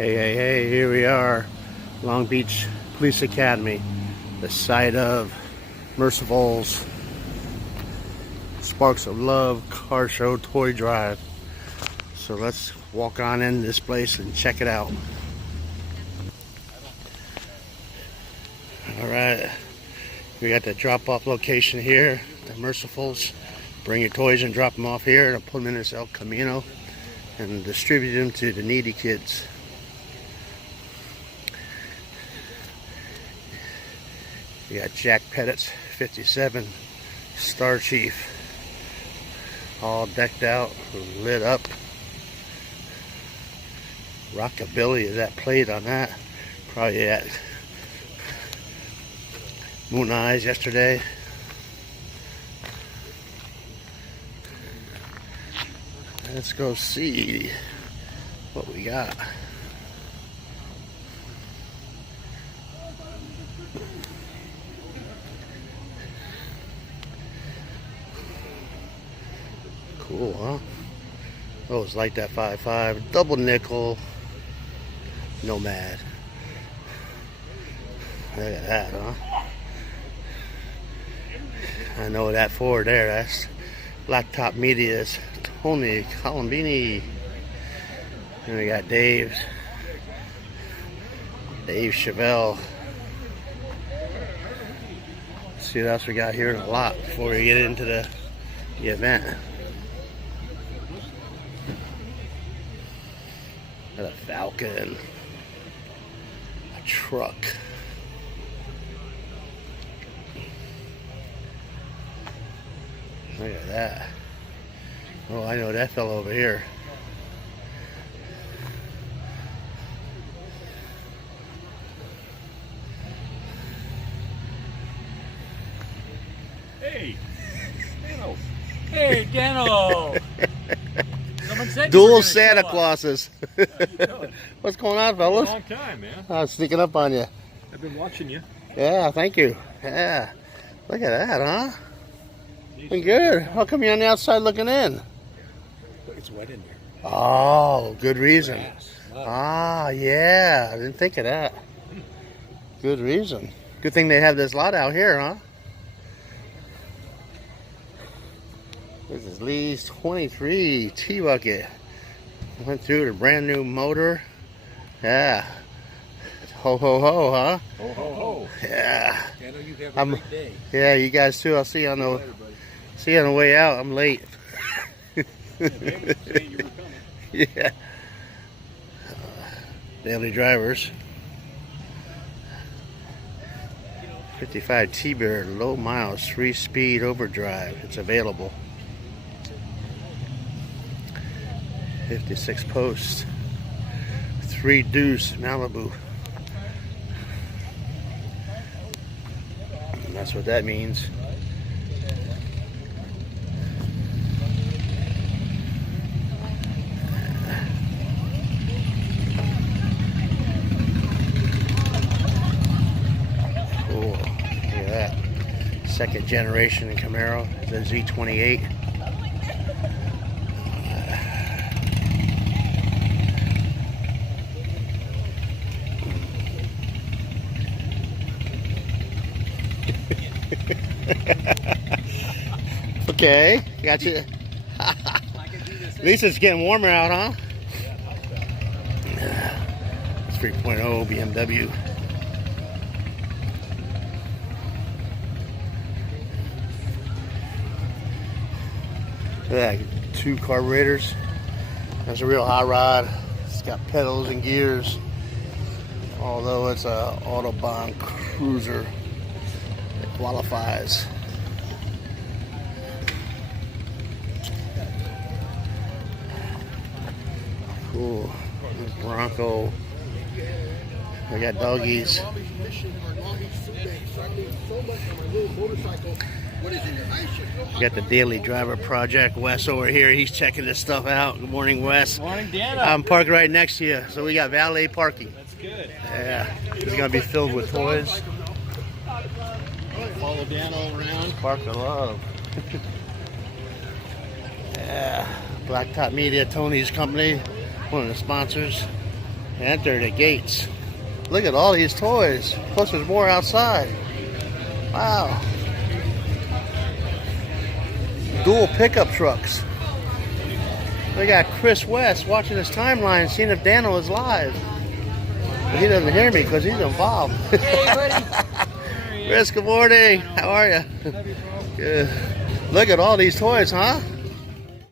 Hey, here we are, Long Beach Police Academy, the site of Mercifuls Sparks of Love Car Show Toy Drive. So let's walk on in this place and check it out. Alright, we got the drop-off location here, the Mercifuls. Bring your toys and drop them off here and put them in this El Camino and distribute them to the needy kids. You got Jack Pettit's 57 Star Chief, all decked out, lit up. Rockabilly is that plate on that? Probably at Moon Eyes yesterday. Let's go see what we got. Cool, huh? Oh, it's like that 5.5 double nickel Nomad. Look at that, huh? I know that Ford there. That's Blacktop Media's Tony Colombini. And we got Dave Chevelle. Let's see what else we got here in the lot before we get into the event. Got a Falcon, a truck. Look at that. Oh, I know that fellow over here. Hey, Dano. Hey, Dano. Someone said Dual Santa Clauses. How you doing? What's going on, fellas? Long time, man. I was sneaking up on you. I've been watching you. Yeah, thank you. Yeah. Look at that, huh? Been good. How come you're on the outside looking in? It's wet in here. Oh, good reason. Grass. Ah, yeah. I didn't think of that. Good reason. Good thing they have this lot out here, huh? This is Lee's 23 T-Bucket. Went through the brand new motor. Yeah. Ho, ho, ho, huh? Ho, ho, ho. Yeah. Dano, you have a great day. Yeah, you guys too. I'll see you on the way out. I'm late. Yeah. Daily drivers. 55 T-Bear, low miles, 3-speed overdrive. It's available. 56 Post. 3 Deuce Malibu. And that's what that means. Cool. Look at that. Second generation Camaro, the Z28. Okay, got you. At least it's getting warmer out, huh? It's 3.0 BMW. Look at that, 2 carburetors. That's a real hot rod. It's got pedals and gears. Although it's a Autobahn cruiser, it qualifies. Cool. Bronco. We got doggies. We got the Daily Driver Project. Wes over here. He's checking this stuff out. Good morning, Wes. Good morning, Dano. I'm parked right next to you. So we got valet parking. That's good. Yeah. It's going to be filled with toys. Follow Dano around. Spark of Love. Yeah. Blacktop Media, Tony's company, one of the sponsors. Enter the gates. Look at all these toys. Plus there's more outside. Wow. Dual pickup trucks. We got Chris West watching his timeline, seeing if Dano is live. But he doesn't hear me because he's involved. Hey, buddy. Chris, good morning. How are you? Love you, bro. Good. Look at all these toys, huh?